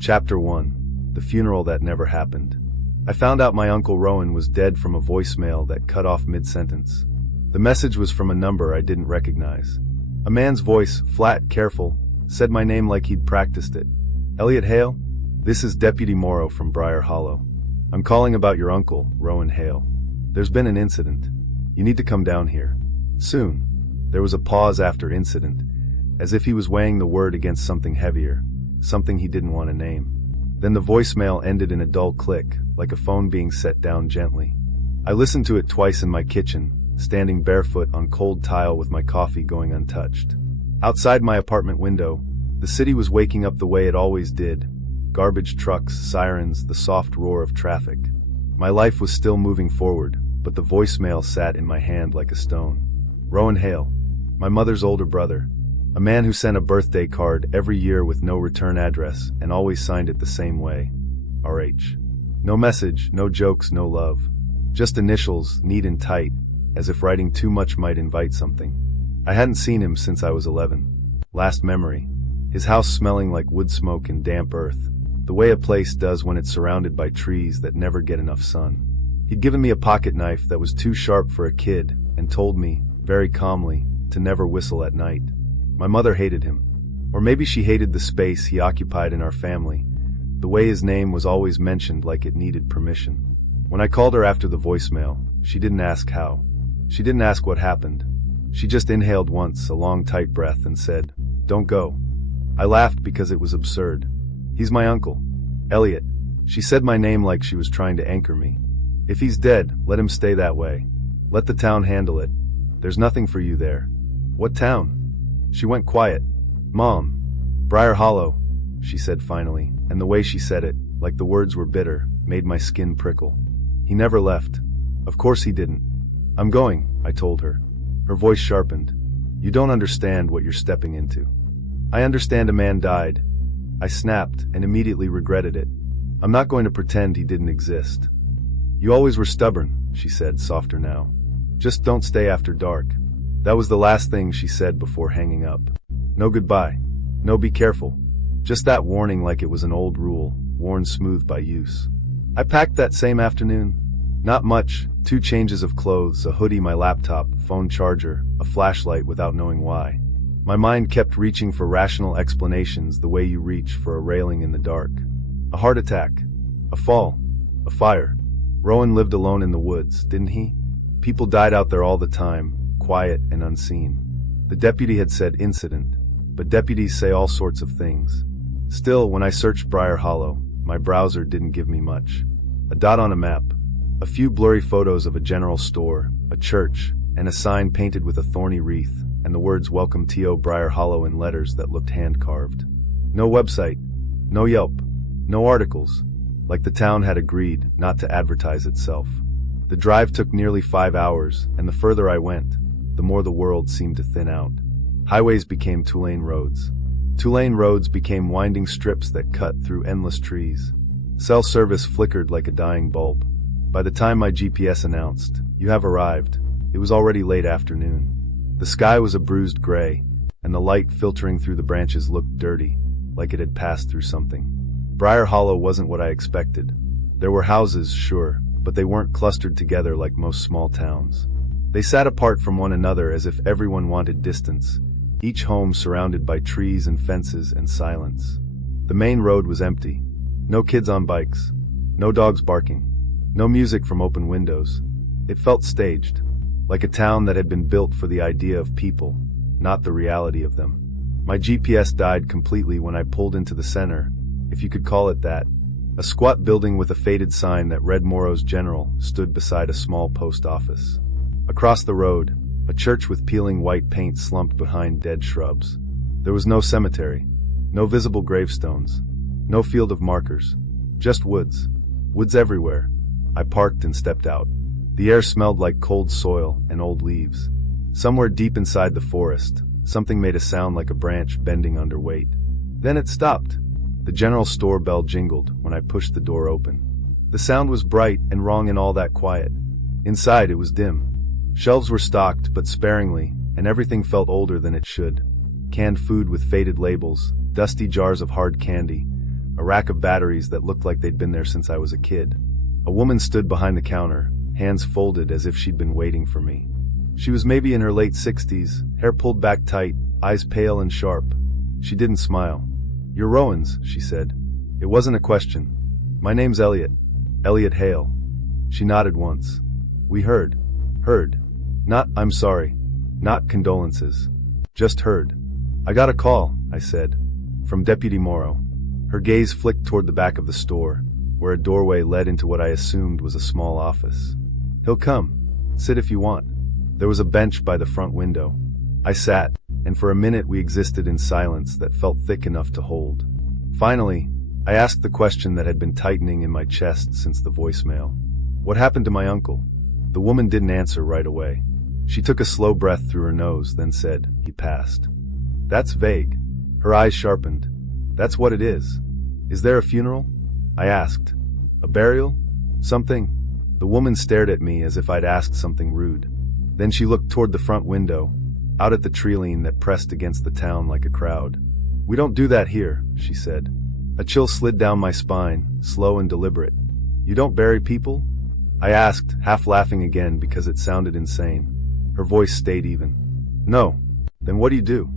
Chapter 1. The Funeral That Never Happened. I found out my Uncle Rowan was dead from a voicemail that cut off mid-sentence. The message was from a number I didn't recognize. A man's voice, flat, careful, said my name like he'd practiced it. "Elliot Hale? This is Deputy Morrow from Briar Hollow. I'm calling about your uncle, Rowan Hale. There's been an incident. You need to come down here. Soon." There was a pause after incident, as if he was weighing the word against something heavier, something he didn't want to name. Then the voicemail ended in a dull click, like a phone being set down gently. I listened to it twice in my kitchen, standing barefoot on cold tile with my coffee going untouched. Outside my apartment window, the city was waking up the way it always did. Garbage trucks, sirens, the soft roar of traffic. My life was still moving forward, but the voicemail sat in my hand like a stone. Rowan Hale, my mother's older brother. A man who sent a birthday card every year with no return address and always signed it the same way. RH. No message, no jokes, no love. Just initials, neat and tight, as if writing too much might invite something. I hadn't seen him since I was 11. Last memory. His house smelling like wood smoke and damp earth, the way a place does when it's surrounded by trees that never get enough sun. He'd given me a pocket knife that was too sharp for a kid and told me, very calmly, to never whistle at night. My mother hated him. Or maybe she hated the space he occupied in our family, the way his name was always mentioned like it needed permission. When I called her after the voicemail, she didn't ask how. She didn't ask what happened. She just inhaled once, a long tight breath, and said, "Don't go." I laughed because it was absurd. "He's my uncle. Elliot." She said my name like she was trying to anchor me. "If he's dead, let him stay that way. Let the town handle it. There's nothing for you there." "What town?" She went quiet. "Mom. Briar Hollow," she said finally, and the way she said it, like the words were bitter, made my skin prickle. "He never left." "Of course he didn't." "I'm going," I told her. Her voice sharpened. "You don't understand what you're stepping into." "I understand a man died." I snapped and immediately regretted it. "I'm not going to pretend he didn't exist." "You always were stubborn," she said, softer now. "Just don't stay after dark." That was the last thing she said before hanging up. No goodbye. No be careful. Just that warning like it was an old rule, worn smooth by use. I packed that same afternoon. Not much, 2 changes of clothes, a hoodie, my laptop, phone charger, a flashlight without knowing why. My mind kept reaching for rational explanations the way you reach for a railing in the dark. A heart attack. A fall. A fire. Rowan lived alone in the woods, didn't he? People died out there all the time, quiet and unseen. The deputy had said incident, but deputies say all sorts of things. Still, when I searched Briar Hollow, my browser didn't give me much. A dot on a map. A few blurry photos of a general store, a church, and a sign painted with a thorny wreath, and the words "Welcome to Briar Hollow" in letters that looked hand-carved. No website. No Yelp. No articles. Like the town had agreed not to advertise itself. The drive took nearly 5 hours, and the further I went, the more the world seemed to thin out. Highways became 2-lane roads. 2-lane roads became winding strips that cut through endless trees. Cell service flickered like a dying bulb. By the time my GPS announced, "You have arrived," it was already late afternoon. The sky was a bruised gray, and the light filtering through the branches looked dirty, like it had passed through something. Briar Hollow wasn't what I expected. There were houses, sure, but they weren't clustered together like most small towns. They sat apart from one another as if everyone wanted distance, each home surrounded by trees and fences and silence. The main road was empty. No kids on bikes. No dogs barking. No music from open windows. It felt staged, like a town that had been built for the idea of people, not the reality of them. My GPS died completely when I pulled into the center, if you could call it that. A squat building with a faded sign that read Morrow's General stood beside a small post office. Across the road, a church with peeling white paint slumped behind dead shrubs. There was no cemetery, no visible gravestones, no field of markers, just woods. Woods everywhere. I parked and stepped out. The air smelled like cold soil and old leaves. Somewhere deep inside the forest, something made a sound like a branch bending under weight. Then it stopped. The general store bell jingled when I pushed the door open. The sound was bright and wrong in all that quiet. Inside it was dim. Shelves were stocked, but sparingly, and everything felt older than it should. Canned food with faded labels, dusty jars of hard candy, a rack of batteries that looked like they'd been there since I was a kid. A woman stood behind the counter, hands folded as if she'd been waiting for me. She was maybe in her late 60s, hair pulled back tight, eyes pale and sharp. She didn't smile. "You're Rowan's," she said. It wasn't a question. "My name's Elliot. Elliot Hale." She nodded once. "We heard. Not, I'm sorry. Not condolences. Just heard." "I got a call," I said. "From Deputy Morrow." Her gaze flicked toward the back of the store, where a doorway led into what I assumed was a small office. "He'll come. Sit if you want." There was a bench by the front window. I sat, and for a minute we existed in silence that felt thick enough to hold. Finally, I asked the question that had been tightening in my chest since the voicemail. "What happened to my uncle?" The woman didn't answer right away. She took a slow breath through her nose, then said, "He passed." "That's vague." Her eyes sharpened. "That's what it is." "Is there a funeral?" I asked. "A burial? Something?" The woman stared at me as if I'd asked something rude. Then she looked toward the front window, out at the treeline that pressed against the town like a crowd. "We don't do that here," she said. A chill slid down my spine, slow and deliberate. "You don't bury people?" I asked, half laughing again because it sounded insane. Her voice stayed even. "No." "Then what do you do?"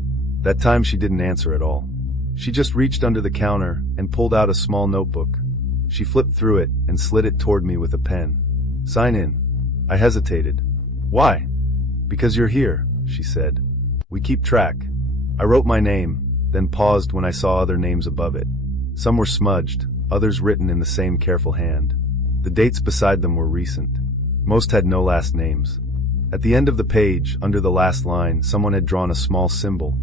That time she didn't answer at all. She just reached under the counter and pulled out a small notebook. She flipped through it and slid it toward me with a pen. "Sign in." I hesitated. "Why?" "Because you're here," she said. "We keep track." I wrote my name, then paused when I saw other names above it. Some were smudged, others written in the same careful hand. The dates beside them were recent. Most had no last names. At the end of the page, under the last line, someone had drawn a small symbol,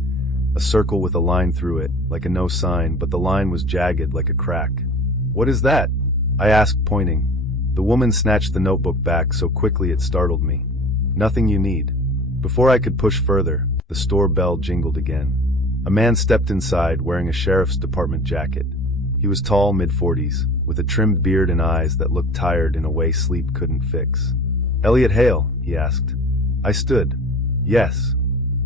a circle with a line through it, like a no sign, but the line was jagged like a crack. "What is that?" I asked, pointing. The woman snatched the notebook back so quickly it startled me. "Nothing you need." Before I could push further, the store bell jingled again. A man stepped inside wearing a sheriff's department jacket. He was tall, mid-40s, with a trimmed beard and eyes that looked tired in a way sleep couldn't fix. "Elliot Hale?" he asked. I stood. "Yes."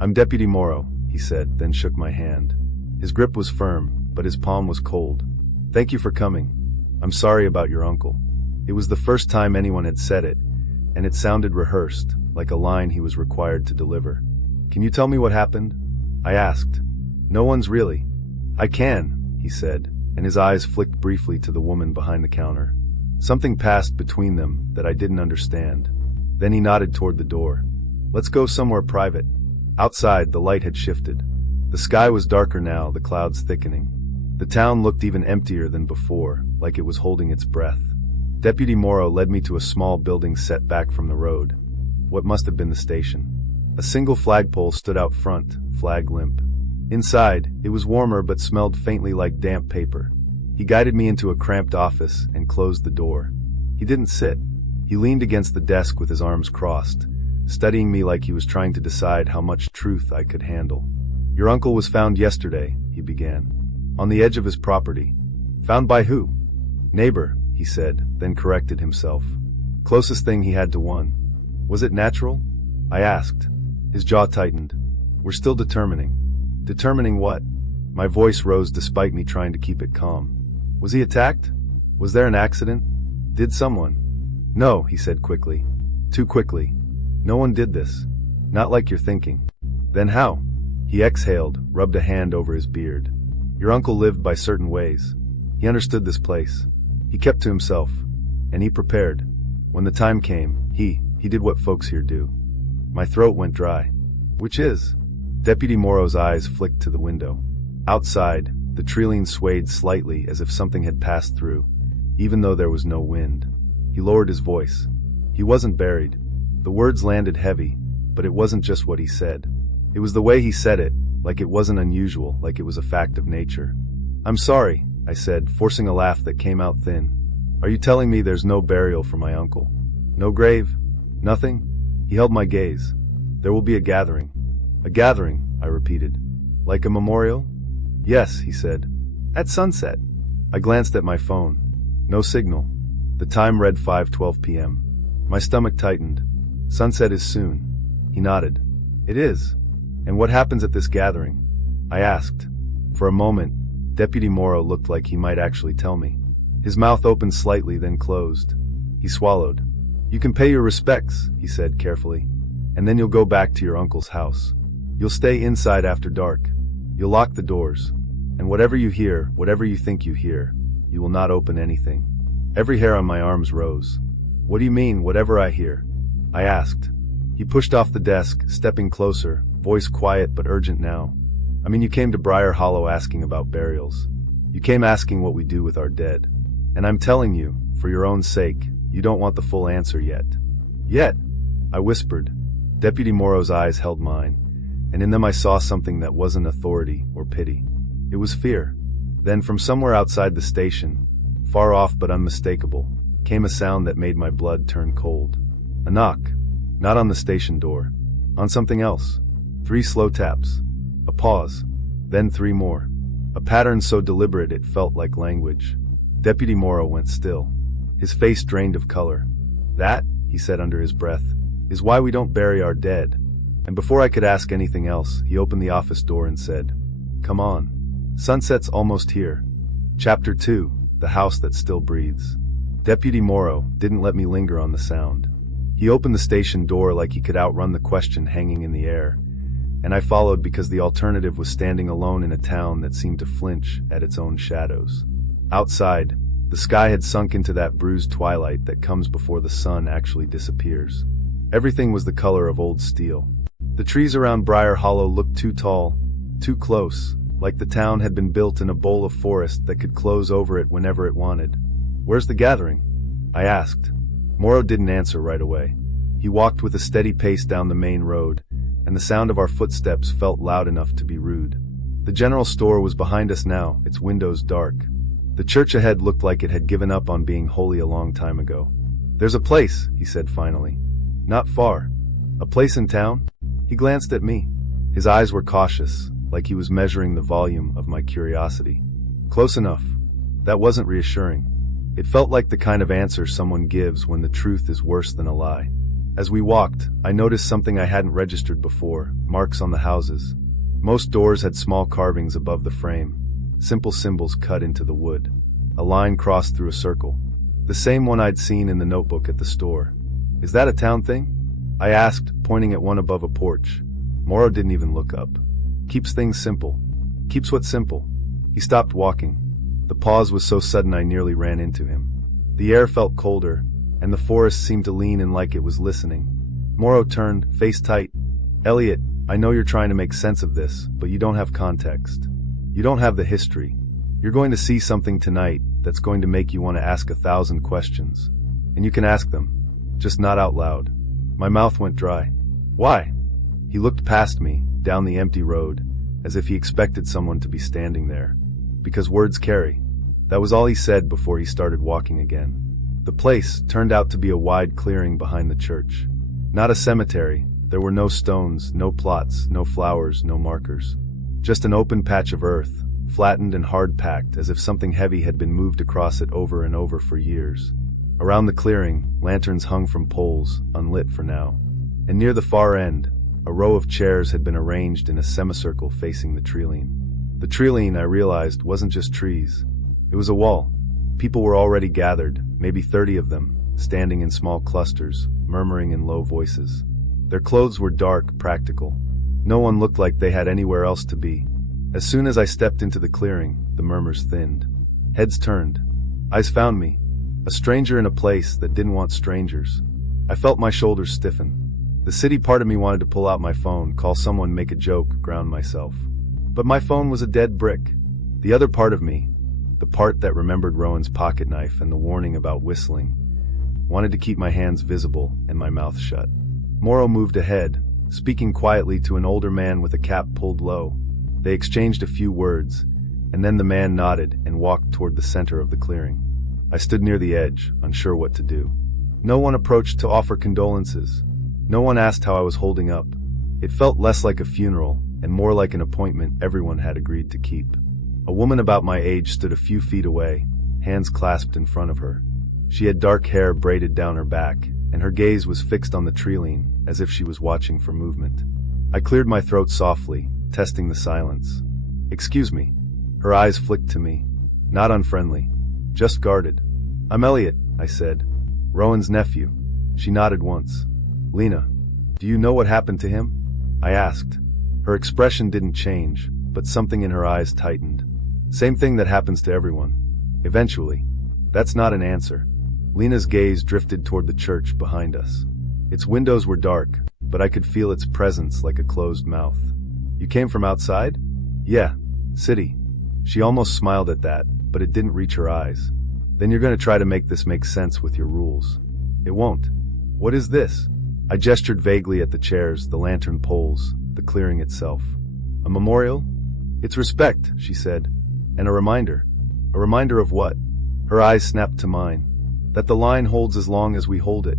"I'm Deputy Morrow," he said, then shook my hand. His grip was firm, but his palm was cold. "Thank you for coming. I'm sorry about your uncle." It was the first time anyone had said it, and it sounded rehearsed, like a line he was required to deliver. "Can you tell me what happened?" I asked. "No one's really." "I can," he said, and his eyes flicked briefly to the woman behind the counter. Something passed between them that I didn't understand. Then he nodded toward the door. "Let's go somewhere private." Outside, the light had shifted. The sky was darker now, the clouds thickening. The town looked even emptier than before, like it was holding its breath. Deputy Morrow led me to a small building set back from the road. What must have been the station. A single flagpole stood out front, flag limp. Inside, it was warmer but smelled faintly like damp paper. He guided me into a cramped office and closed the door. He didn't sit. He leaned against the desk with his arms crossed, studying me like he was trying to decide how much truth I could handle. "Your uncle was found yesterday," he began. "On the edge of his property." "Found by who?" "Neighbor," he said, then corrected himself. "Closest thing he had to one." "Was it natural?" I asked. His jaw tightened. "We're still determining." "Determining what?" My voice rose despite me trying to keep it calm. "Was he attacked? Was there an accident? Did someone?" "No," he said quickly. Too quickly. "No one did this. Not like you're thinking." "Then how?" He exhaled, rubbed a hand over his beard. "Your uncle lived by certain ways. He understood this place. He kept to himself. And he prepared. When the time came, he did what folks here do." My throat went dry. "Which is?" Deputy Morrow's eyes flicked to the window. Outside, the treeline swayed slightly as if something had passed through, even though there was no wind. He lowered his voice. "He wasn't buried." The words landed heavy, but it wasn't just what he said. It was the way he said it, like it wasn't unusual, like it was a fact of nature. "I'm sorry," I said, forcing a laugh that came out thin. "Are you telling me there's no burial for my uncle? No grave? Nothing?" He held my gaze. "There will be a gathering." "A gathering," I repeated. "Like a memorial?" "Yes," he said. "At sunset." I glanced at my phone. No signal. The time read 5:12 p.m. My stomach tightened. "Sunset is soon." He nodded. "It is." "And what happens at this gathering?" I asked. For a moment, Deputy Morrow looked like he might actually tell me. His mouth opened slightly, then closed. He swallowed. "You can pay your respects," he said carefully, "and then you'll go back to your uncle's house. You'll stay inside after dark. You'll lock the doors. And whatever you hear, whatever you think you hear, you will not open anything." Every hair on my arms rose. "What do you mean, whatever I hear?" I asked. He pushed off the desk, stepping closer, voice quiet but urgent now. "I mean, you came to Briar Hollow asking about burials. You came asking what we do with our dead. And I'm telling you, for your own sake, you don't want the full answer yet." "Yet?" I whispered. Deputy Morrow's eyes held mine, and in them I saw something that wasn't authority or pity. It was fear. Then from somewhere outside the station, far off but unmistakable, came a sound that made my blood turn cold. A knock. Not on the station door. On something else. 3 slow taps. A pause. Then 3 more. A pattern so deliberate it felt like language. Deputy Morrow went still. His face drained of color. "That," he said under his breath, "is why we don't bury our dead." And before I could ask anything else, he opened the office door and said, "Come on. Sunset's almost here." Chapter 2, The House That Still Breathes. Deputy Morrow didn't let me linger on the sound. He opened the station door like he could outrun the question hanging in the air, and I followed because the alternative was standing alone in a town that seemed to flinch at its own shadows. Outside, the sky had sunk into that bruised twilight that comes before the sun actually disappears. Everything was the color of old steel. The trees around Briar Hollow looked too tall, too close, like the town had been built in a bowl of forest that could close over it whenever it wanted. "Where's the gathering?" I asked. Morrow didn't answer right away. He walked with a steady pace down the main road, and the sound of our footsteps felt loud enough to be rude. The general store was behind us now, its windows dark. The church ahead looked like it had given up on being holy a long time ago. "There's a place," he said finally. "Not far." "A place in town?" He glanced at me. His eyes were cautious, like he was measuring the volume of my curiosity. "Close enough." That wasn't reassuring. It felt like the kind of answer someone gives when the truth is worse than a lie. As we walked, I noticed something I hadn't registered before: marks on the houses. Most doors had small carvings above the frame, simple symbols cut into the wood. A line crossed through a circle. The same one I'd seen in the notebook at the store. "Is that a town thing?" I asked, pointing at one above a porch. Morrow didn't even look up. "Keeps things simple." "Keeps what simple?" He stopped walking. The pause was so sudden I nearly ran into him. The air felt colder, and the forest seemed to lean in like it was listening. Morrow turned, face tight. "Elliot, I know you're trying to make sense of this, but you don't have context. You don't have the history. You're going to see something tonight that's going to make you want to ask 1,000 questions. And you can ask them, just not out loud." My mouth went dry. "Why?" He looked past me, down the empty road, as if he expected someone to be standing there. "Because words carry." That was all he said before he started walking again. The place turned out to be a wide clearing behind the church. Not a cemetery. There were no stones, no plots, no flowers, no markers. Just an open patch of earth, flattened and hard-packed as if something heavy had been moved across it over and over for years. Around the clearing, lanterns hung from poles, unlit for now. And near the far end, a row of chairs had been arranged in a semicircle facing the treeline. The treeline, I realized, wasn't just trees. It was a wall. People were already gathered, maybe 30 of them, standing in small clusters, murmuring in low voices. Their clothes were dark, practical. No one looked like they had anywhere else to be. As soon as I stepped into the clearing, the murmurs thinned. Heads turned. Eyes found me. A stranger in a place that didn't want strangers. I felt my shoulders stiffen. The city part of me wanted to pull out my phone, call someone, make a joke, ground myself. But my phone was a dead brick. The other part of me, the part that remembered Rowan's pocket knife and the warning about whistling, wanted to keep my hands visible and my mouth shut. Morrow moved ahead, speaking quietly to an older man with a cap pulled low. They exchanged a few words, and then the man nodded and walked toward the center of the clearing. I stood near the edge, unsure what to do. No one approached to offer condolences. No one asked how I was holding up. It felt less like a funeral and more like an appointment everyone had agreed to keep. A woman about my age stood a few feet away, hands clasped in front of her. She had dark hair braided down her back, and her gaze was fixed on the treeline, as if she was watching for movement. I cleared my throat softly, testing the silence. "Excuse me." Her eyes flicked to me. Not unfriendly. Just guarded. "I'm Elliot," I said. "Rowan's nephew." She nodded once. "Lena, do you know what happened to him?" I asked. Her expression didn't change, but something in her eyes tightened. "Same thing that happens to everyone. Eventually." That's not an answer. Lena's gaze drifted toward the church behind us. Its windows were dark, but I could feel its presence like a closed mouth. "You came from outside?" "Yeah. City." She almost smiled at that, but it didn't reach her eyes. "Then you're gonna try to make this make sense with your rules." "It won't." "What is this?" I gestured vaguely at the chairs, the lantern poles, the clearing itself. "A memorial?" "It's respect," she said. "And a reminder." "A reminder of what?" Her eyes snapped to mine. "That the line holds as long as we hold it."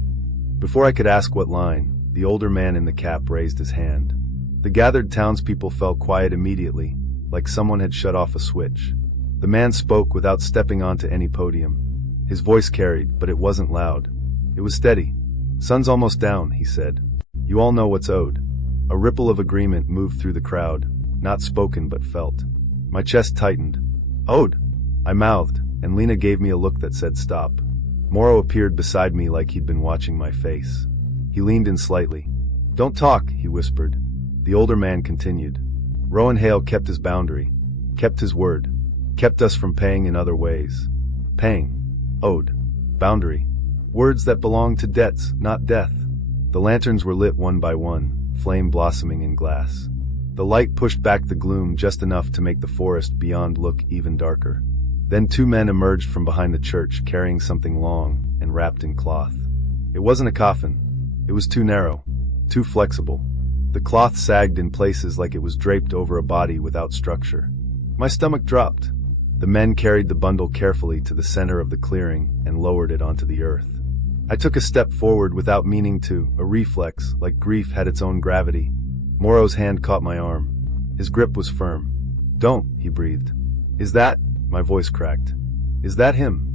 Before I could ask what line, the older man in the cap raised his hand. The gathered townspeople fell quiet immediately, like someone had shut off a switch. The man spoke without stepping onto any podium. His voice carried, but it wasn't loud. It was steady. "Sun's almost down," he said. "You all know what's owed." A ripple of agreement moved through the crowd, not spoken but felt. My chest tightened. "Owed?" I mouthed, and Lena gave me a look that said stop. Morrow appeared beside me like he'd been watching my face. He leaned in slightly. "Don't talk," he whispered. The older man continued. "Rowan Hale kept his boundary, kept his word, kept us from paying in other ways." Paying. Owed. Boundary. Words that belonged to debts, not death. The lanterns were lit one by one, flame blossoming in glass. The light pushed back the gloom just enough to make the forest beyond look even darker. Then two men emerged from behind the church carrying something long and wrapped in cloth. It wasn't a coffin. It was too narrow, too flexible. The cloth sagged in places like it was draped over a body without structure. My stomach dropped. The men carried the bundle carefully to the center of the clearing and lowered it onto the earth. I took a step forward without meaning to, a reflex, like grief had its own gravity. Morrow's hand caught my arm. His grip was firm. "Don't," he breathed. "Is that?" My voice cracked. "Is that him?"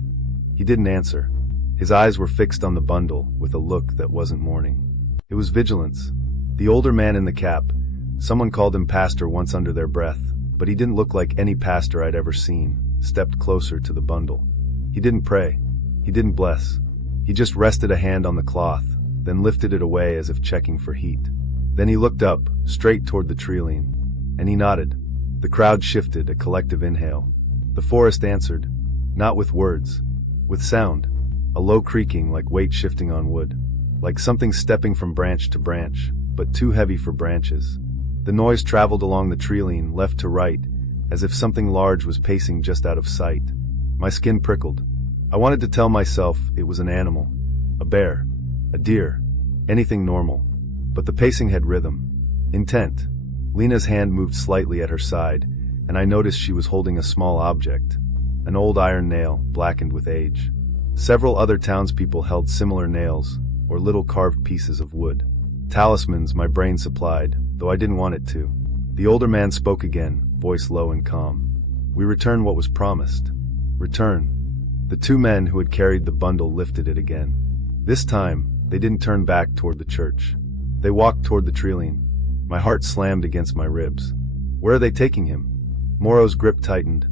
He didn't answer. His eyes were fixed on the bundle with a look that wasn't mourning. It was vigilance. The older man in the cap, someone called him pastor once under their breath, but he didn't look like any pastor I'd ever seen, stepped closer to the bundle. He didn't pray. He didn't bless. He just rested a hand on the cloth, then lifted it away as if checking for heat. Then he looked up, straight toward the treeline, and he nodded. The crowd shifted, a collective inhale. The forest answered, not with words, with sound, a low creaking like weight shifting on wood, like something stepping from branch to branch, but too heavy for branches. The noise traveled along the treeline, left to right, as if something large was pacing just out of sight. My skin prickled. I wanted to tell myself it was an animal, a bear, a deer, anything normal. But the pacing had rhythm, intent. Lena's hand moved slightly at her side, and I noticed she was holding a small object, an old iron nail, blackened with age. Several other townspeople held similar nails, or little carved pieces of wood. Talismans my brain supplied, though I didn't want it to. The older man spoke again, voice low and calm. "We return what was promised." Return. The two men who had carried the bundle lifted it again. This time, they didn't turn back toward the church. They walked toward the treeline. My heart slammed against my ribs. Where are they taking him? Morrow's grip tightened.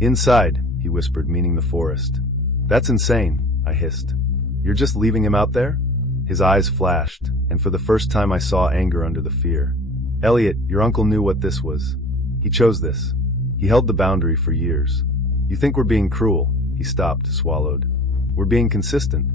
"Inside," he whispered, meaning the forest. "That's insane," I hissed. "You're just leaving him out there?" His eyes flashed, and for the first time I saw anger under the fear. "Elliot, your uncle knew what this was. He chose this. He held the boundary for years. You think we're being cruel?" He stopped, swallowed. "We're being consistent."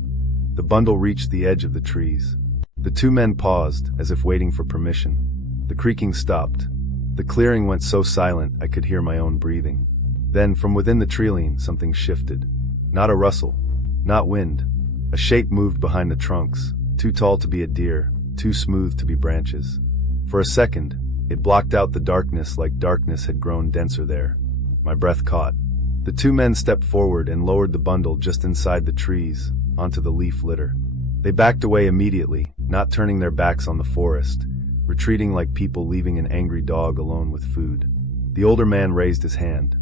The bundle reached the edge of the trees. The two men paused, as if waiting for permission. The creaking stopped. The clearing went so silent I could hear my own breathing. Then, from within the treeline, something shifted. Not a rustle, not wind. A shape moved behind the trunks, too tall to be a deer, too smooth to be branches. For a second, it blocked out the darkness like darkness had grown denser there. My breath caught. The two men stepped forward and lowered the bundle just inside the trees, onto the leaf litter. They backed away immediately, not turning their backs on the forest, retreating like people leaving an angry dog alone with food. The older man raised his hand.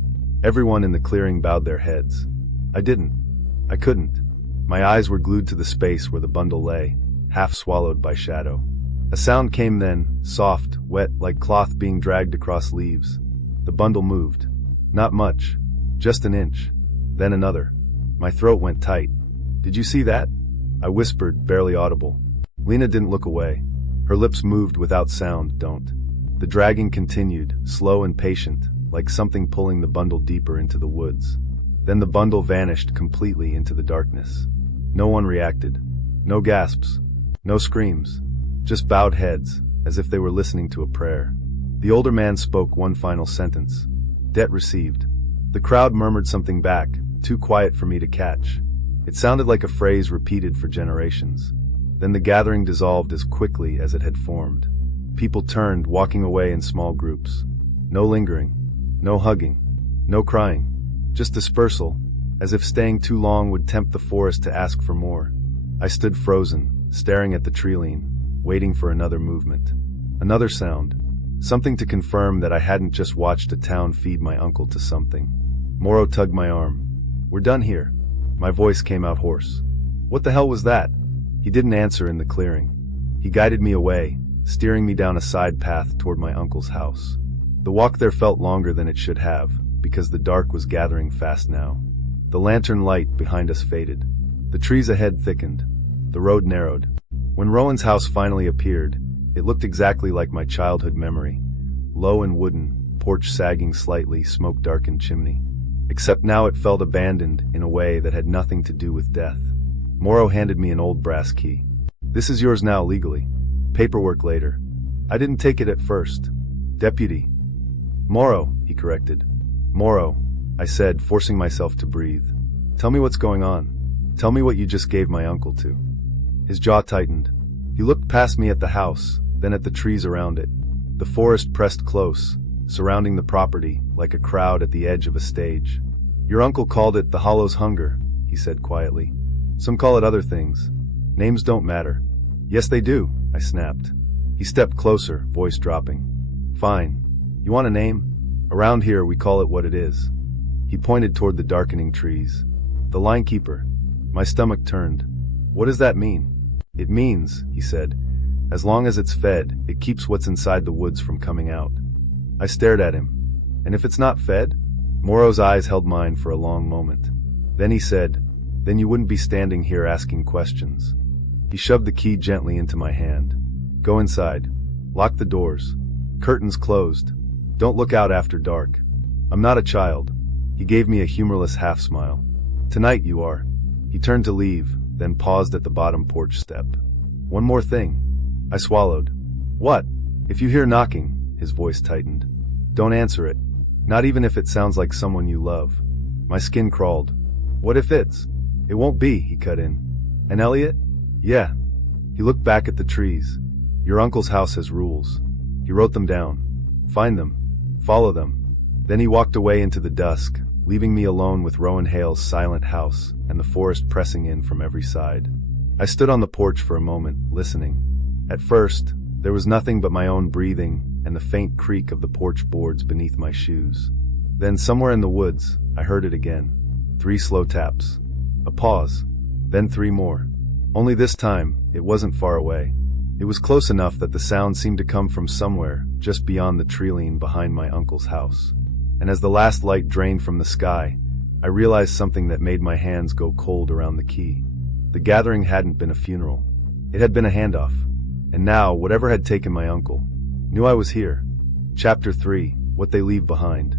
Everyone in the clearing bowed their heads. I didn't. I couldn't. My eyes were glued to the space where the bundle lay, half swallowed by shadow. A sound came then, soft, wet, like cloth being dragged across leaves. The bundle moved. Not much. Just an inch. Then another. My throat went tight. Did you see that? I whispered, barely audible. Lena didn't look away. Her lips moved without sound. Don't. The dragging continued, slow and patient, like something pulling the bundle deeper into the woods. Then the bundle vanished completely into the darkness. No one reacted. No gasps. No screams. Just bowed heads, as if they were listening to a prayer. The older man spoke one final sentence. Debt received. The crowd murmured something back, too quiet for me to catch. It sounded like a phrase repeated for generations. Then the gathering dissolved as quickly as it had formed. People turned, walking away in small groups. No lingering. No hugging. No crying. Just dispersal, as if staying too long would tempt the forest to ask for more. I stood frozen, staring at the tree-line, waiting for another movement. Another sound. Something to confirm that I hadn't just watched a town feed my uncle to something. Morrow tugged my arm. We're done here. My voice came out hoarse. What the hell was that? He didn't answer in the clearing. He guided me away, steering me down a side path toward my uncle's house. The walk there felt longer than it should have, because the dark was gathering fast now. The lantern light behind us faded. The trees ahead thickened. The road narrowed. When Rowan's house finally appeared, it looked exactly like my childhood memory. Low and wooden, porch sagging slightly, smoke-darkened chimney. Except now it felt abandoned in a way that had nothing to do with death. Morrow handed me an old brass key. This is yours now legally. Paperwork later. I didn't take it at first. Deputy. Morrow, he corrected. Morrow, I said, forcing myself to breathe. Tell me what's going on. Tell me what you just gave my uncle to. His jaw tightened. He looked past me at the house, then at the trees around it. The forest pressed close, surrounding the property like a crowd at the edge of a stage. Your uncle called it the Hollow's Hunger, he said quietly. Some call it other things. Names don't matter. Yes, they do, I snapped. He stepped closer, voice dropping. Fine. You want a name? Around here we call it what it is. He pointed toward the darkening trees. The linekeeper. My stomach turned. What does that mean? It means, he said, as long as it's fed, it keeps what's inside the woods from coming out. I stared at him. And if it's not fed? Morrow's eyes held mine for a long moment. Then he said, then you wouldn't be standing here asking questions. He shoved the key gently into my hand. Go inside. Lock the doors. Curtains closed. Don't look out after dark. I'm not a child. He gave me a humorless half-smile. Tonight you are. He turned to leave, then paused at the bottom porch step. One more thing. I swallowed. What? If you hear knocking, his voice tightened. Don't answer it. Not even if it sounds like someone you love. My skin crawled. What if it's? It won't be, he cut in. And Elliot? Yeah. He looked back at the trees. Your uncle's house has rules. He wrote them down. Find them. Follow them. Then he walked away into the dusk, leaving me alone with Rowan Hale's silent house and the forest pressing in from every side. I stood on the porch for a moment, listening. At first, there was nothing but my own breathing and the faint creak of the porch boards beneath my shoes. Then somewhere in the woods, I heard it again. 3 slow taps. A pause. Then 3 more. Only this time, it wasn't far away. It was close enough that the sound seemed to come from somewhere just beyond the tree-line behind my uncle's house. And as the last light drained from the sky, I realized something that made my hands go cold around the key. The gathering hadn't been a funeral. It had been a handoff. And now, whatever had taken my uncle, knew I was here. Chapter 3, What They Leave Behind.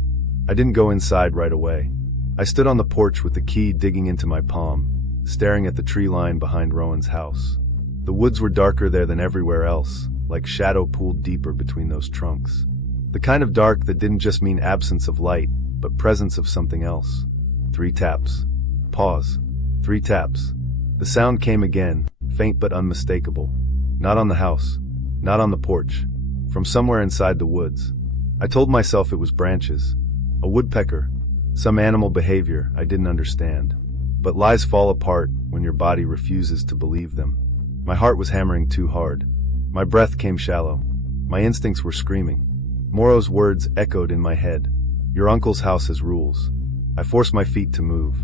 I didn't go inside right away. I stood on the porch with the key digging into my palm, staring at the tree line behind Rowan's house. The woods were darker there than everywhere else, like shadow pooled deeper between those trunks. The kind of dark that didn't just mean absence of light, but presence of something else. 3 taps. Pause. 3 taps. The sound came again, faint but unmistakable. Not on the house. Not on the porch. From somewhere inside the woods. I told myself it was branches. A woodpecker. Some animal behavior I didn't understand. But lies fall apart when your body refuses to believe them. My heart was hammering too hard. My breath came shallow. My instincts were screaming. Morrow's words echoed in my head. Your uncle's house has rules. I forced my feet to move.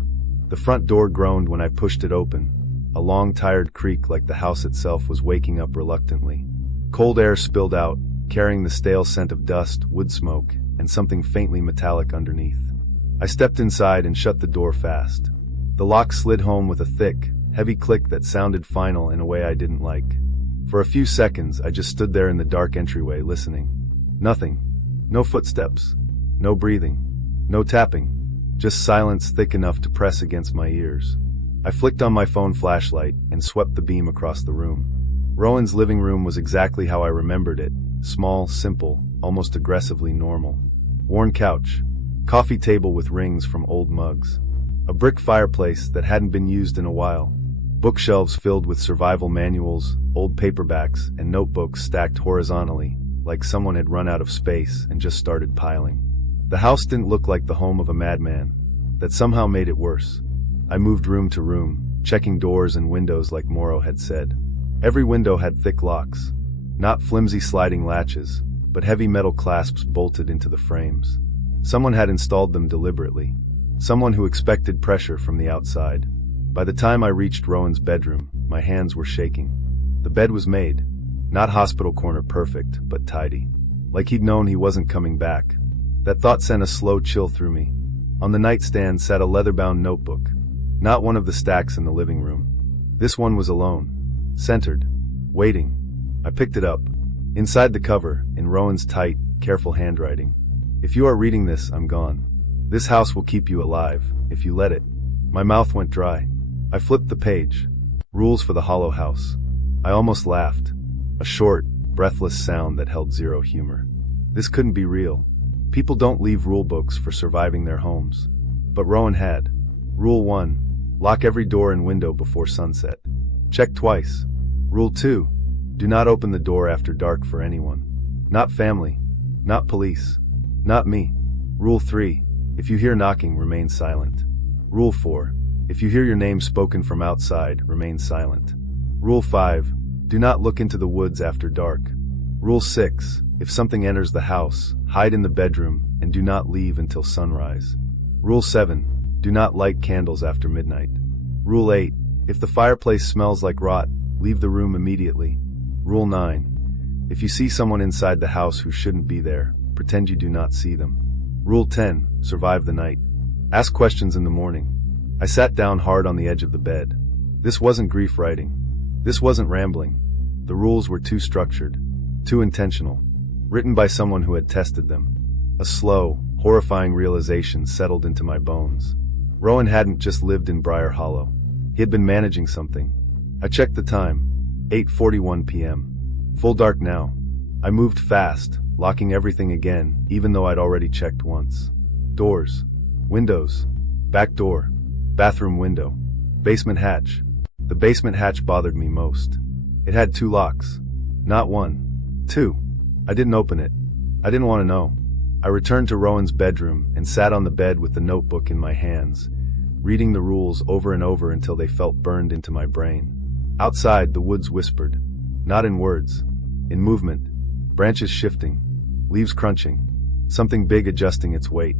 The front door groaned when I pushed it open. A long, tired creak like the house itself was waking up reluctantly. Cold air spilled out, carrying the stale scent of dust, wood smoke, and something faintly metallic underneath. I stepped inside and shut the door fast. The lock slid home with a thick, heavy click that sounded final in a way I didn't like. For a few seconds, I just stood there in the dark entryway listening. Nothing. No footsteps. No breathing. No tapping. Just silence thick enough to press against my ears. I flicked on my phone flashlight and swept the beam across the room. Rowan's living room was exactly how I remembered it. Small, simple, almost aggressively normal. Worn couch. Coffee table with rings from old mugs. A brick fireplace that hadn't been used in a while. Bookshelves filled with survival manuals, old paperbacks, and notebooks stacked horizontally, like someone had run out of space and just started piling. The house didn't look like the home of a madman. That somehow made it worse. I moved room to room, checking doors and windows like Morrow had said. Every window had thick locks. Not flimsy sliding latches, but heavy metal clasps bolted into the frames. Someone had installed them deliberately. Someone who expected pressure from the outside. By the time I reached Rowan's bedroom, my hands were shaking. The bed was made. Not hospital corner perfect, but tidy. Like he'd known he wasn't coming back. That thought sent a slow chill through me. On the nightstand sat a leather-bound notebook. Not one of the stacks in the living room. This one was alone. Centered. Waiting. I picked it up. Inside the cover, in Rowan's tight, careful handwriting. If you are reading this, I'm gone. This house will keep you alive, if you let it. My mouth went dry. I flipped the page. Rules for the Hollow House. I almost laughed. A short, breathless sound that held zero humor. This couldn't be real. People don't leave rulebooks for surviving their homes. But Rowan had. Rule 1. Lock every door and window before sunset. Check twice. Rule 2. Do not open the door after dark for anyone. Not family. Not police. Not me. Rule 3. If you hear knocking, remain silent. Rule 4. If you hear your name spoken from outside, remain silent. Rule 5. Do not look into the woods after dark. Rule 6. If something enters the house, hide in the bedroom and do not leave until sunrise. Rule 7. Do not light candles after midnight. Rule 8. If the fireplace smells like rot, leave the room immediately. Rule 9. If you see someone inside the house who shouldn't be there, pretend you do not see them. Rule 10. Survive the night. Ask questions in the morning. I sat down hard on the edge of the bed. This wasn't grief writing. This wasn't rambling. The rules were too structured, too intentional, written by someone who had tested them. A slow, horrifying realization settled into my bones. Rowan hadn't just lived in Briar Hollow. He had been managing something. I checked the time. 8:41 p.m. Full dark now. I moved fast, locking everything again, even though I'd already checked once. Doors. Windows. Back door. Bathroom window. Basement hatch. The basement hatch bothered me most. It had 2 locks. Not 1. 2. I didn't open it. I didn't want to know. I returned to Rowan's bedroom and sat on the bed with the notebook in my hands, reading the rules over and over until they felt burned into my brain. Outside, the woods whispered. Not in words. In movement. Branches shifting. Leaves crunching. Something big adjusting its weight.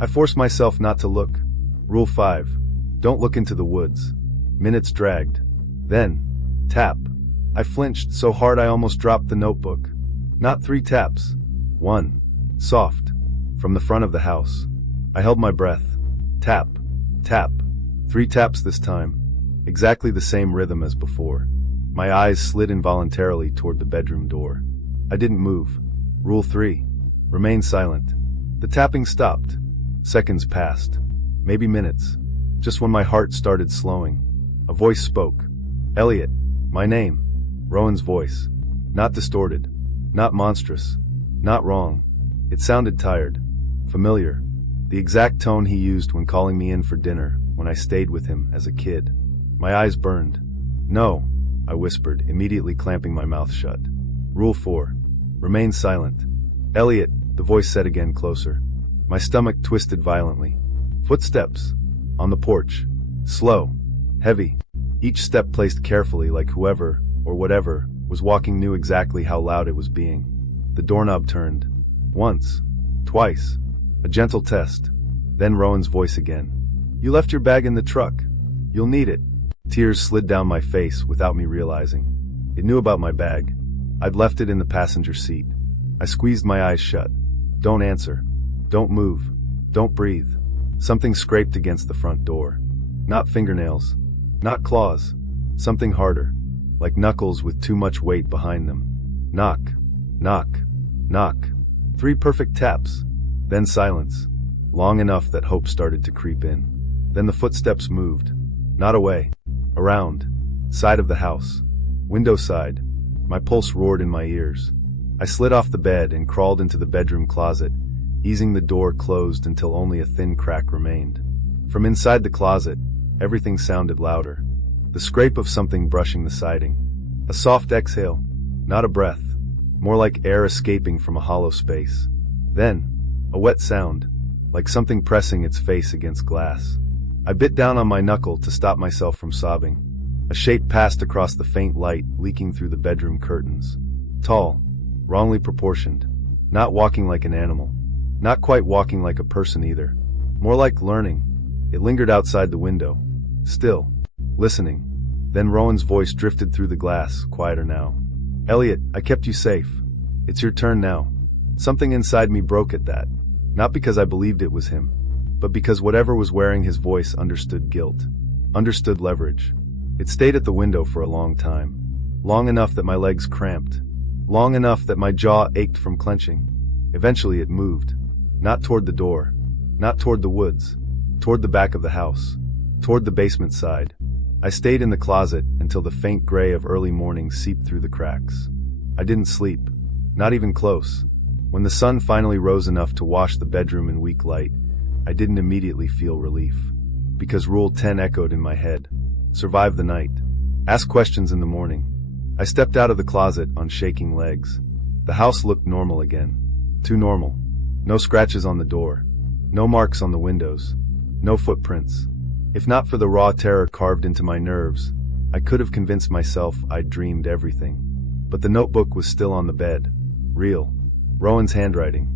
I forced myself not to look. Rule 5. Don't look into the woods. Minutes dragged. Then, tap. I flinched so hard I almost dropped the notebook. Not 3 taps. 1. Soft. From the front of the house. I held my breath. Tap. Tap. 3 taps this time. Exactly the same rhythm as before. My eyes slid involuntarily toward the bedroom door. I didn't move. Rule 3. Remain silent. The tapping stopped. Seconds passed. Maybe minutes. Just when my heart started slowing. A voice spoke. Elliot. My name. Rowan's voice. Not distorted. Not monstrous. Not wrong. It sounded tired. Familiar. The exact tone he used when calling me in for dinner, when I stayed with him as a kid. My eyes burned. No, I whispered, immediately clamping my mouth shut. Rule 4. Remain silent. Elliot, the voice said again, closer. My stomach twisted violently. Footsteps. On the porch. Slow. Heavy. Each step placed carefully, like whoever, or whatever, was walking knew exactly how loud it was being. The doorknob turned. Once. Twice. A gentle test. Then Rowan's voice again. You left your bag in the truck. You'll need it. Tears slid down my face without me realizing. It knew about my bag. I'd left it in the passenger seat. I squeezed my eyes shut. Don't answer. Don't move. Don't breathe. Something scraped against the front door. Not fingernails. Not claws. Something harder. Like knuckles with too much weight behind them. Knock. Knock. Knock. 3 perfect taps. Then silence. Long enough that hope started to creep in. Then the footsteps moved. Not away. Around. Side of the house. Window side. My pulse roared in my ears. I slid off the bed and crawled into the bedroom closet, easing the door closed until only a thin crack remained. From inside the closet, everything sounded louder. The scrape of something brushing the siding. A soft exhale. Not a breath. More like air escaping from a hollow space. Then, a wet sound, like something pressing its face against glass. I bit down on my knuckle to stop myself from sobbing. A shape passed across the faint light leaking through the bedroom curtains. Tall, wrongly proportioned, not walking like an animal, not quite walking like a person either. More like learning. It lingered outside the window, still, listening. Then Rowan's voice drifted through the glass, quieter now. Elliot, I kept you safe. It's your turn now. Something inside me broke at that. Not because I believed it was him, but because whatever was wearing his voice understood guilt, understood leverage. It stayed at the window for a long time. Long enough that my legs cramped. Long enough that my jaw ached from clenching. Eventually it moved. Not toward the door. Not toward the woods. Toward the back of the house. Toward the basement side. I stayed in the closet until the faint gray of early morning seeped through the cracks. I didn't sleep. Not even close. When the sun finally rose enough to wash the bedroom in weak light, I didn't immediately feel relief. Because Rule 10 echoed in my head. Survive the night. Ask questions in the morning. I stepped out of the closet on shaking legs. The house looked normal again. Too normal. No scratches on the door. No marks on the windows. No footprints. If not for the raw terror carved into my nerves, I could have convinced myself I'd dreamed everything. But the notebook was still on the bed. Real. Rowan's handwriting.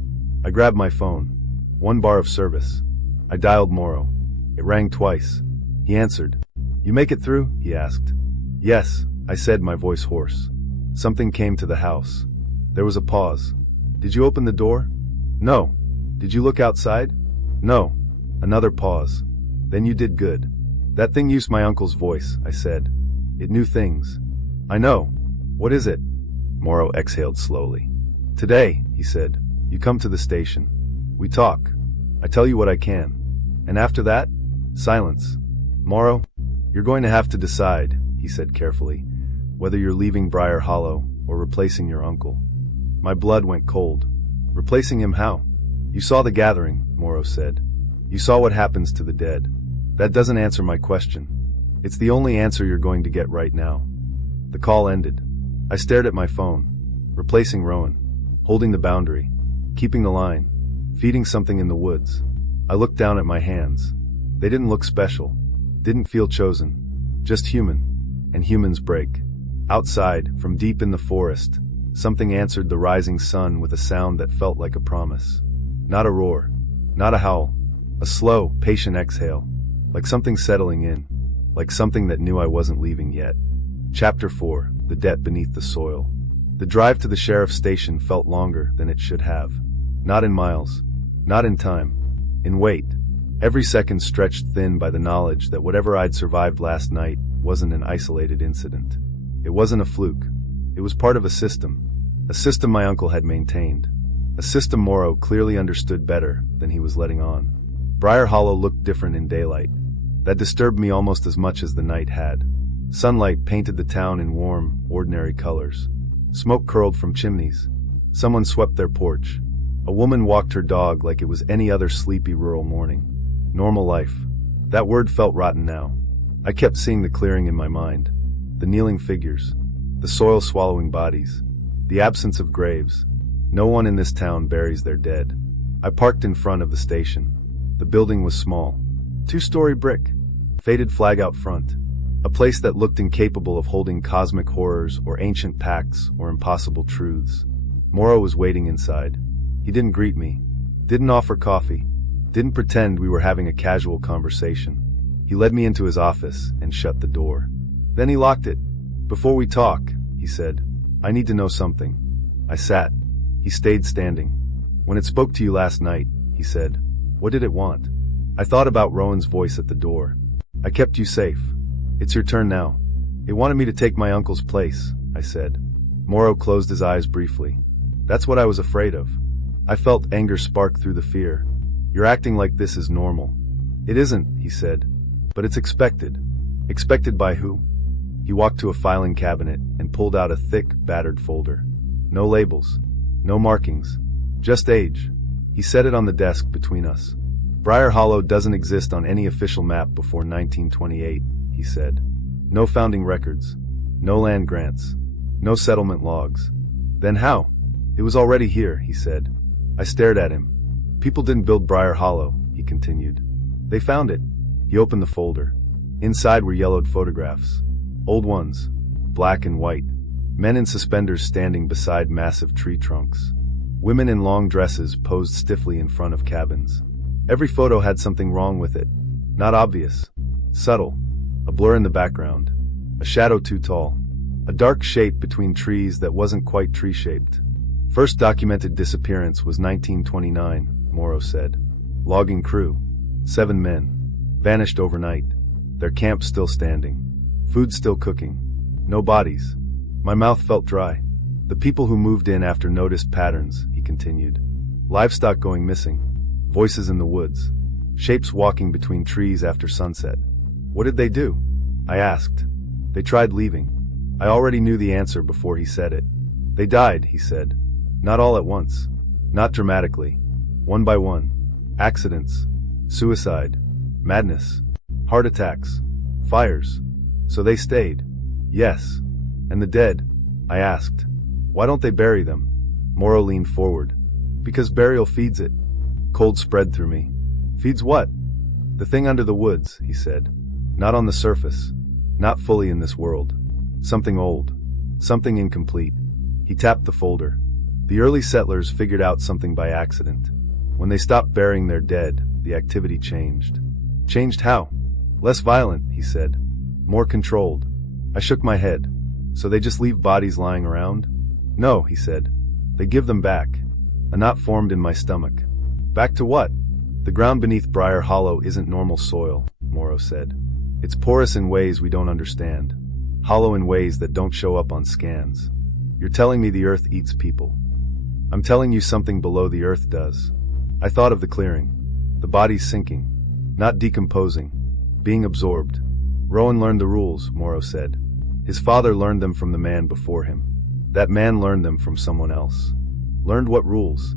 I grabbed my phone. 1 bar of service. I dialed Morrow. It rang twice. He answered. You make it through? He asked. Yes, I said, my voice hoarse. Something came to the house. There was a pause. Did you open the door? No. Did you look outside? No. Another pause. Then you did good. That thing used my uncle's voice, I said. It knew things. I know. What is it? Morrow exhaled slowly. Today, he said, you come to the station. We talk. I tell you what I can. And after that? Silence. Morrow, you're going to have to decide, he said carefully, whether you're leaving Briar Hollow or replacing your uncle. My blood went cold. Replacing him how? You saw the gathering, Morrow said. You saw what happens to the dead. That doesn't answer my question. It's the only answer you're going to get right now. The call ended. I stared at my phone. Replacing Rowan. Holding the boundary. Keeping the line. Feeding something in the woods. I looked down at my hands. They didn't look special. Didn't feel chosen. Just human. And humans break. Outside, from deep in the forest, something answered the rising sun with a sound that felt like a promise. Not a roar. Not a howl. A slow, patient exhale. Like something settling in. Like something that knew I wasn't leaving yet. Chapter 4. The Debt Beneath the Soil. The drive to the sheriff's station felt longer than it should have. Not in miles. Not in time. In weight. Every second stretched thin by the knowledge that whatever I'd survived last night wasn't an isolated incident. It wasn't a fluke. It was part of a system. A system my uncle had maintained. A system Morrow clearly understood better than he was letting on. Briar Hollow looked different in daylight. That disturbed me almost as much as the night had. Sunlight painted the town in warm, ordinary colors. Smoke curled from chimneys. Someone swept their porch. A woman walked her dog like it was any other sleepy rural morning. Normal life. That word felt rotten now. I kept seeing the clearing in my mind. The kneeling figures. The soil-swallowing bodies. The absence of graves. No one in this town buries their dead. I parked in front of the station. The building was small. 2-story brick. Faded flag out front. A place that looked incapable of holding cosmic horrors or ancient pacts or impossible truths. Morrow was waiting inside. He didn't greet me. Didn't offer coffee. Didn't pretend we were having a casual conversation. He led me into his office and shut the door. Then he locked it. Before we talk, he said, I need to know something. I sat. He stayed standing. When it spoke to you last night, he said, what did it want? I thought about Rowan's voice at the door. I kept you safe. It's your turn now. It wanted me to take my uncle's place, I said. Morrow closed his eyes briefly. That's what I was afraid of. I felt anger spark through the fear. You're acting like this is normal. It isn't, he said. But it's expected. Expected by who? He walked to a filing cabinet and pulled out a thick, battered folder. No labels. No markings. Just age. He set it on the desk between us. Briar Hollow doesn't exist on any official map before 1928, he said. No founding records. No land grants. No settlement logs. Then how? It was already here, he said. I stared at him. People didn't build Briar Hollow, he continued. They found it. He opened the folder. Inside were yellowed photographs. Old ones. Black and white. Men in suspenders standing beside massive tree trunks. Women in long dresses posed stiffly in front of cabins. Every photo had something wrong with it. Not obvious. Subtle. A blur in the background. A shadow too tall. A dark shape between trees that wasn't quite tree-shaped. First documented disappearance was 1929, Morrow said. Logging crew. 7 men. Vanished overnight. Their camp still standing. Food still cooking. No bodies. My mouth felt dry. The people who moved in after noticed patterns, he continued. Livestock going missing. Voices in the woods. Shapes walking between trees after sunset. What did they do? I asked. They tried leaving. I already knew the answer before he said it. They died, he said. Not all at once. Not dramatically. One by one. Accidents. Suicide. Madness. Heart attacks. Fires. So they stayed. Yes. And the dead? I asked. Why don't they bury them? Morrow leaned forward. Because burial feeds it. Cold spread through me. Feeds what? The thing under the woods, he said. Not on the surface. Not fully in this world. Something old. Something incomplete. He tapped the folder. The early settlers figured out something by accident. When they stopped burying their dead, the activity changed. Changed how? Less violent, he said. More controlled. I shook my head. So they just leave bodies lying around? No, he said. They give them back. A knot formed in my stomach. Back to what? The ground beneath Briar Hollow isn't normal soil, Morrow said. It's porous in ways we don't understand. Hollow in ways that don't show up on scans. You're telling me the earth eats people. I'm telling you something below the earth does. I thought of the clearing. The body's sinking. Not decomposing. Being absorbed. Rowan learned the rules, Morrow said. His father learned them from the man before him. That man learned them from someone else. Learned what rules?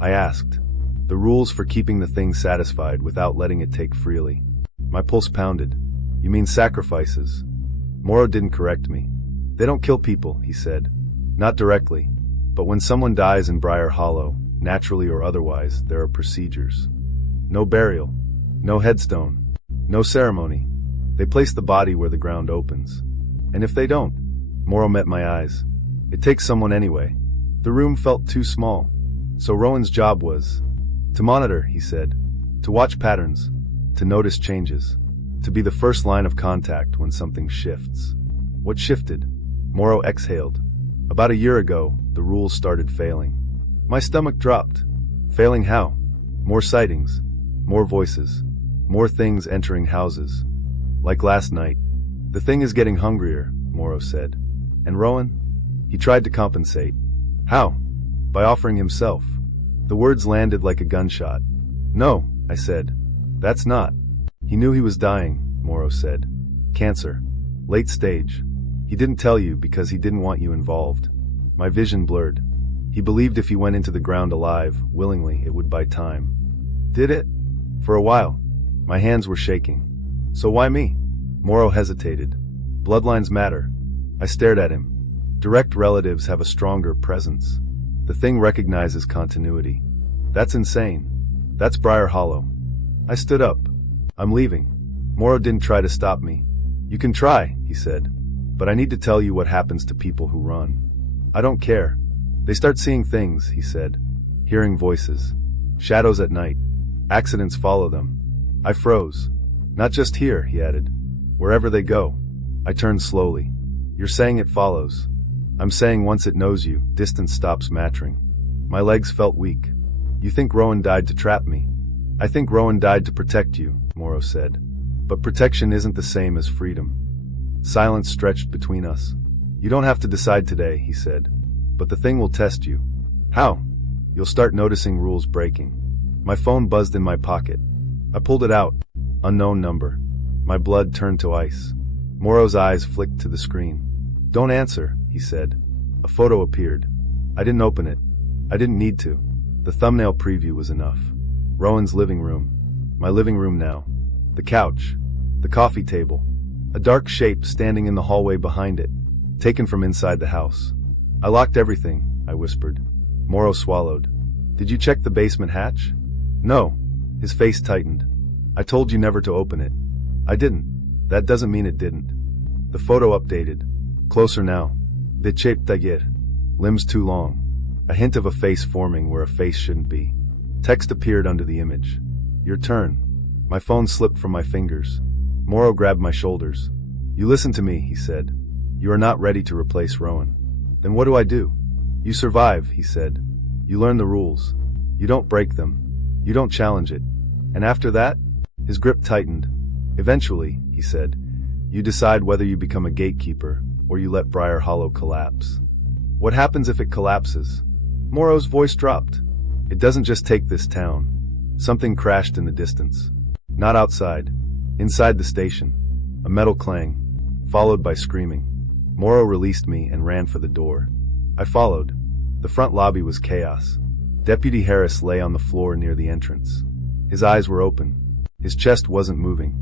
I asked. The rules for keeping the thing satisfied without letting it take freely. My pulse pounded. You mean sacrifices? Morrow didn't correct me. They don't kill people, he said. Not directly. But when someone dies in Briar Hollow, naturally or otherwise, there are procedures. No burial. No headstone. No ceremony. They place the body where the ground opens. And if they don't? Morrow met my eyes. It takes someone anyway. The room felt too small. So Rowan's job was to monitor, he said. To watch patterns. To notice changes. To be the first line of contact when something shifts. What shifted? Morrow exhaled. About a year ago, the rules started failing. My stomach dropped. Failing how? More sightings. More voices. More things entering houses. Like last night. The thing is getting hungrier, Morrow said. And Rowan? He tried to compensate. How? By offering himself. The words landed like a gunshot. No, I said. That's not. He knew he was dying, Morrow said. Cancer. Late stage. He didn't tell you because he didn't want you involved. My vision blurred. He believed if he went into the ground alive, willingly, it would buy time. Did it? For a while. My hands were shaking. So why me? Morrow hesitated. Bloodlines matter. I stared at him. Direct relatives have a stronger presence. The thing recognizes continuity. That's insane. That's Briar Hollow. I stood up. I'm leaving. Morrow didn't try to stop me. You can try, he said. But I need to tell you what happens to people who run. I don't care. They start seeing things, he said. Hearing voices. Shadows at night. Accidents follow them. I froze. Not just here, he added. Wherever they go. I turned slowly. You're saying it follows. I'm saying once it knows you, distance stops mattering. My legs felt weak. You think Rowan died to trap me? I think Rowan died to protect you, Morrow said. But protection isn't the same as freedom. Silence stretched between us. You don't have to decide today, he said. But the thing will test you. How? You'll start noticing rules breaking. My phone buzzed in my pocket. I pulled it out. Unknown number. My blood turned to ice. Morrow's eyes flicked to the screen. Don't answer, he said. A photo appeared. I didn't open it. I didn't need to. The thumbnail preview was enough. Rowan's living room. My living room now. The couch. The coffee table. A dark shape standing in the hallway behind it. Taken from inside the house. I locked everything, I whispered. Morrow swallowed. Did you check the basement hatch? No. His face tightened. I told you never to open it. I didn't. That doesn't mean it didn't. The photo updated. Closer now. De shape tagir. Limbs too long. A hint of a face forming where a face shouldn't be. Text appeared under the image. Your turn. My phone slipped from my fingers. Morrow grabbed my shoulders. You listen to me, he said. You are not ready to replace Rowan. Then what do I do? You survive, he said. You learn the rules. You don't break them. You don't challenge it. And after that? His grip tightened. Eventually, he said, you decide whether you become a gatekeeper or you let Briar Hollow collapse. What happens if it collapses? Morrow's voice dropped. It doesn't just take this town. Something crashed in the distance. Not outside. Inside the station. A metal clang, followed by screaming. Morrow released me and ran for the door. I followed. The front lobby was chaos. Deputy Harris lay on the floor near the entrance. His eyes were open. His chest wasn't moving.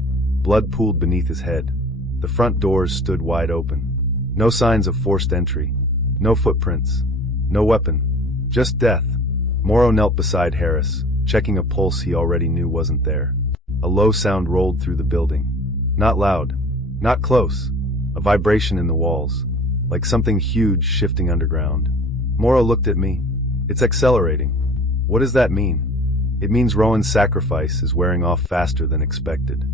Blood pooled beneath his head. The front doors stood wide open. No signs of forced entry. No footprints. No weapon. Just death. Morrow knelt beside Harris, checking a pulse he already knew wasn't there. A low sound rolled through the building. Not loud. Not close. A vibration in the walls. Like something huge shifting underground. Morrow looked at me. It's accelerating. What does that mean? It means Rowan's sacrifice is wearing off faster than expected.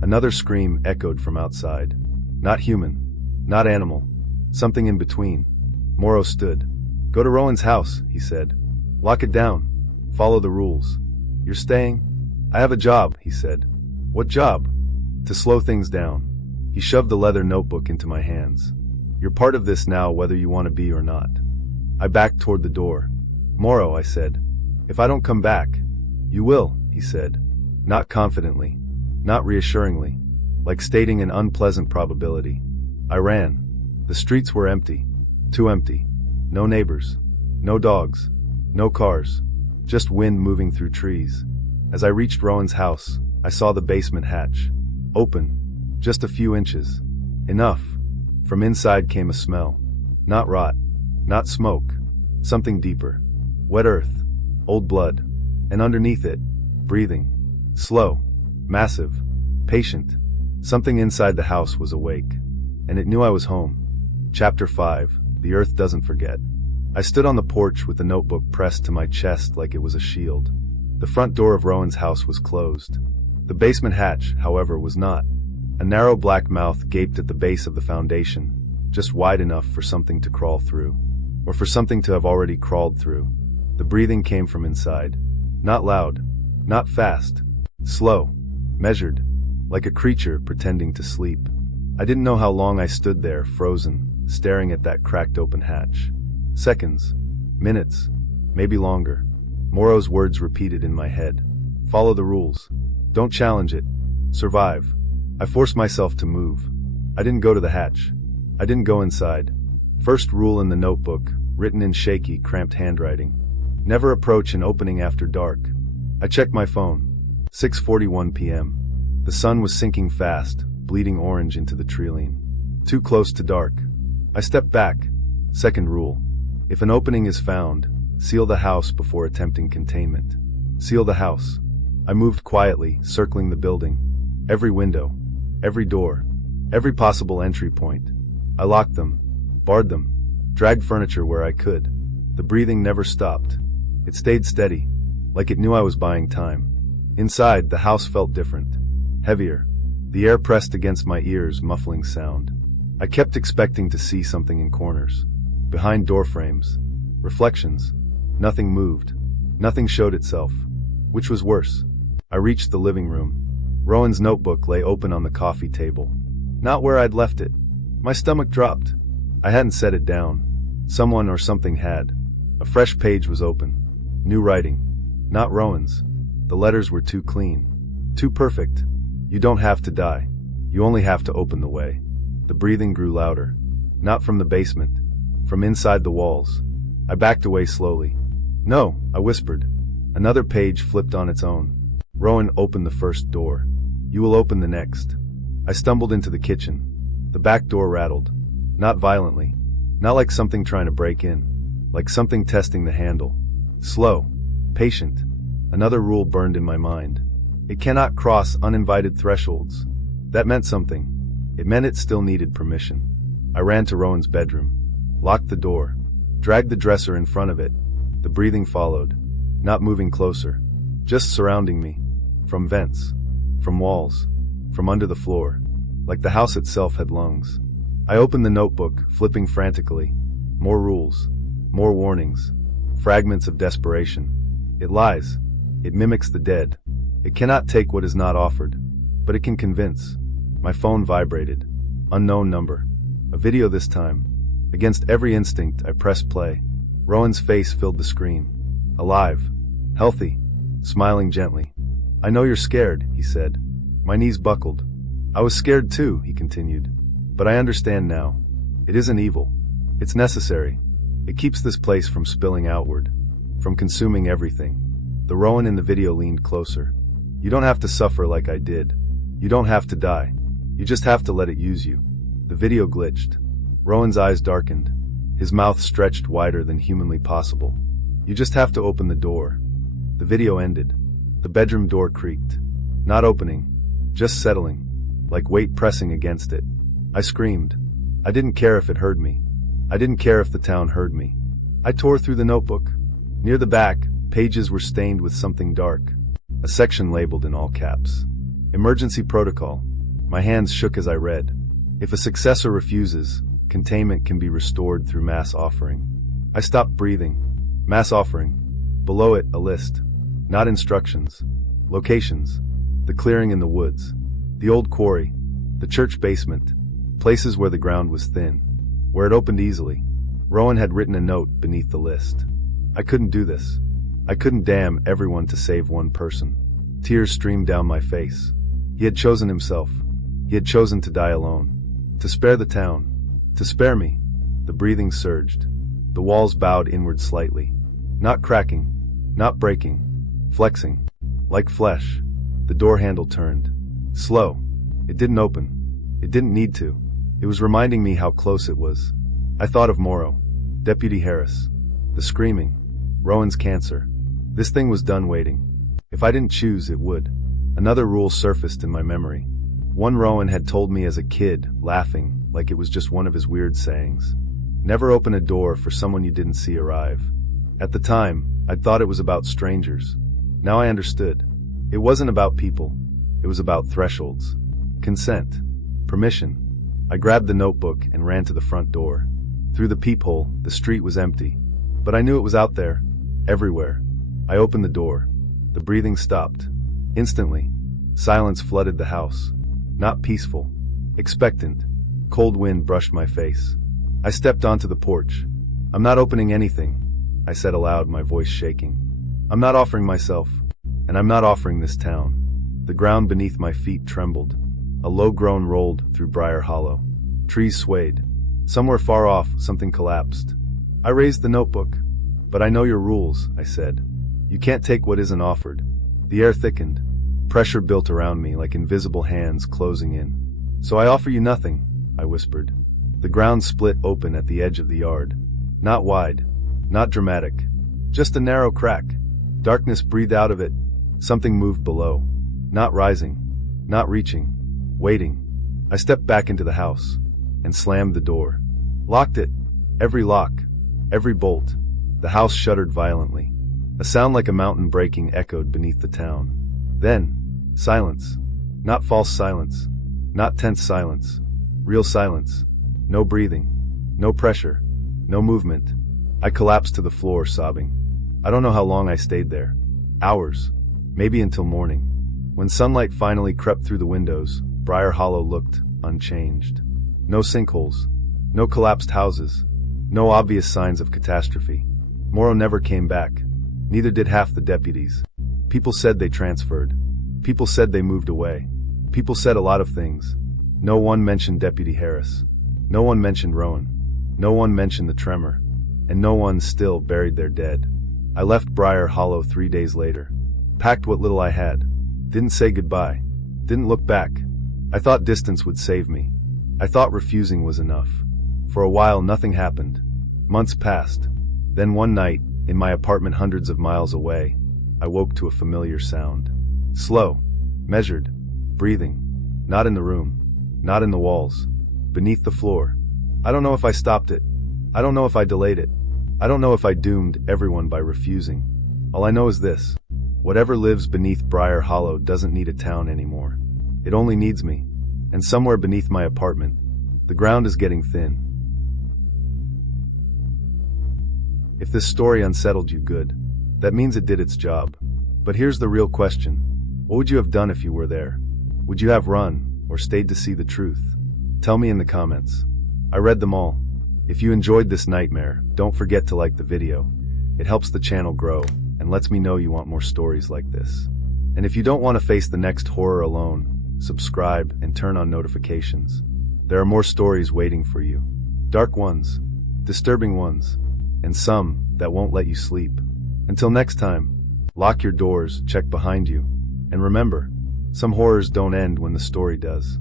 Another scream echoed from outside. Not human. Not animal. Something in between. Morrow stood. Go to Rowan's house, he said. Lock it down. Follow the rules. You're staying? I have a job, he said. What job? To slow things down. He shoved the leather notebook into my hands. You're part of this now whether you want to be or not. I backed toward the door. Morrow, I said. If I don't come back. You will, he said. Not confidently. Not reassuringly. Like stating an unpleasant probability. I ran. The streets were empty. Too empty. No neighbors. No dogs. No cars. Just wind moving through trees. As I reached Rowan's house, I saw the basement hatch. Open. Just a few inches. Enough. From inside came a smell. Not rot. Not smoke. Something deeper. Wet earth. Old blood. And underneath it, breathing. Slow. Massive. Patient. Something inside the house was awake. And it knew I was home. Chapter 5. The Earth Doesn't Forget. I stood on the porch with the notebook pressed to my chest like it was a shield. The front door of Rowan's house was closed. The basement hatch, however, was not. A narrow black mouth gaped at the base of the foundation, just wide enough for something to crawl through. Or for something to have already crawled through. The breathing came from inside. Not loud. Not fast. Slow. Measured. Like a creature pretending to sleep. I didn't know how long I stood there, frozen, staring at that cracked open hatch. Seconds. Minutes. Maybe longer. Morrow's words repeated in my head. Follow the rules. Don't challenge it. Survive. I forced myself to move. I didn't go to the hatch. I didn't go inside. First rule in the notebook, written in shaky, cramped handwriting. Never approach an opening after dark. I checked my phone. 6:41 p.m. The sun was sinking fast, bleeding orange into the treeline. Too close to dark. I stepped back. Second rule. If an opening is found, seal the house before attempting containment. Seal the house. I moved quietly, circling the building. Every window. Every door. Every possible entry point. I locked them. Barred them. Dragged furniture where I could. The breathing never stopped. It stayed steady, like it knew I was buying time. Inside, the house felt different. Heavier. The air pressed against my ears, muffling sound. I kept expecting to see something in corners. Behind door frames. Reflections. Nothing moved. Nothing showed itself. Which was worse? I reached the living room. Rowan's notebook lay open on the coffee table. Not where I'd left it. My stomach dropped. I hadn't set it down. Someone or something had. A fresh page was open. New writing. Not Rowan's. The letters were too clean. Too perfect. You don't have to die. You only have to open the way. The breathing grew louder. Not from the basement. From inside the walls. I backed away slowly. No, I whispered. Another page flipped on its own. Rowan opened the first door. You will open the next. I stumbled into the kitchen. The back door rattled. Not violently. Not like something trying to break in. Like something testing the handle. Slow. Patient. Another rule burned in my mind. It cannot cross uninvited thresholds. That meant something. It meant it still needed permission. I ran to Rowan's bedroom. Locked the door. Dragged the dresser in front of it. The breathing followed. Not moving closer. Just surrounding me. From vents. From walls. From under the floor. Like the house itself had lungs. I opened the notebook, flipping frantically. More rules. More warnings. Fragments of desperation. It lies. It mimics the dead. It cannot take what is not offered. But it can convince. My phone vibrated. Unknown number. A video this time. Against every instinct, I pressed play. Rowan's face filled the screen. Alive. Healthy. Smiling gently. I know you're scared, he said. My knees buckled. I was scared too, he continued. But I understand now. It isn't evil. It's necessary. It keeps this place from spilling outward. From consuming everything. The Rowan in the video leaned closer. You don't have to suffer like I did. You don't have to die. You just have to let it use you. The video glitched. Rowan's eyes darkened. His mouth stretched wider than humanly possible. You just have to open the door. The video ended. The bedroom door creaked. Not opening. Just settling. Like weight pressing against it. I screamed. I didn't care if it heard me. I didn't care if the town heard me. I tore through the notebook. Near the back, pages were stained with something dark. A section labeled in all caps. Emergency protocol. My hands shook as I read. If a successor refuses, containment can be restored through mass offering. I stopped breathing. Mass offering. Below it, a list. Not instructions. Locations. The clearing in the woods. The old quarry. The church basement. Places where the ground was thin. Where it opened easily. Rowan had written a note beneath the list. I couldn't do this. I couldn't damn everyone to save one person. Tears streamed down my face. He had chosen himself. He had chosen to die alone. To spare the town. To spare me. The breathing surged. The walls bowed inward slightly. Not cracking. Not breaking. Flexing. Like flesh. The door handle turned. Slow. It didn't open. It didn't need to. It was reminding me how close it was. I thought of Morrow. Deputy Harris. The screaming. Rowan's cancer. This thing was done waiting. If I didn't choose, it would. Another rule surfaced in my memory. One Rowan had told me as a kid, laughing, like it was just one of his weird sayings. Never open a door for someone you didn't see arrive. At the time, I'd thought it was about strangers. Now I understood. It wasn't about people. It was about thresholds. Consent. Permission. I grabbed the notebook and ran to the front door. Through the peephole, the street was empty. But I knew it was out there. Everywhere. I opened the door. The breathing stopped. Instantly. Silence flooded the house. Not peaceful. Expectant. Cold wind brushed my face. I stepped onto the porch. I'm not opening anything, I said aloud, my voice shaking. I'm not offering myself. And I'm not offering this town. The ground beneath my feet trembled. A low groan rolled through Briar Hollow. Trees swayed. Somewhere far off, something collapsed. I raised the notebook. But I know your rules, I said. You can't take what isn't offered. The air thickened. Pressure built around me like invisible hands closing in. So I offer you nothing, I whispered. The ground split open at the edge of the yard. Not wide. Not dramatic. Just a narrow crack. Darkness breathed out of it. Something moved below. Not rising. Not reaching. Waiting. I stepped back into the house. And slammed the door. Locked it. Every lock. Every bolt. The house shuddered violently. A sound like a mountain breaking echoed beneath the town. Then, silence. Not false silence. Not tense silence. Real silence. No breathing. No pressure. No movement. I collapsed to the floor, sobbing. I don't know how long I stayed there. Hours. Maybe until morning. When sunlight finally crept through the windows, Briar Hollow looked unchanged. No sinkholes, no collapsed houses, no obvious signs of catastrophe. Morrow never came back. Neither did half the deputies. People said they transferred. People said they moved away. People said a lot of things. No one mentioned Deputy Harris. No one mentioned Rowan. No one mentioned the tremor. And no one still buried their dead. I left Briar Hollow 3 days later. Packed what little I had. Didn't say goodbye. Didn't look back. I thought distance would save me. I thought refusing was enough. For a while nothing happened. Months passed. Then one night, in my apartment hundreds of miles away, I woke to a familiar sound. Slow, measured, breathing. Not in the room. Not in the walls. Beneath the floor. I don't know if I stopped it. I don't know if I delayed it. I don't know if I doomed everyone by refusing. All I know is this. Whatever lives beneath Briar Hollow doesn't need a town anymore. It only needs me. And somewhere beneath my apartment, the ground is getting thin. If this story unsettled you, good. That means it did its job. But here's the real question. What would you have done if you were there? Would you have run, or stayed to see the truth? Tell me in the comments. I read them all. If you enjoyed this nightmare, don't forget to like the video. It helps the channel grow, and lets me know you want more stories like this. And if you don't want to face the next horror alone, subscribe and turn on notifications. There are more stories waiting for you. Dark ones, disturbing ones, and some that won't let you sleep. Until next time, lock your doors, check behind you, and remember, some horrors don't end when the story does.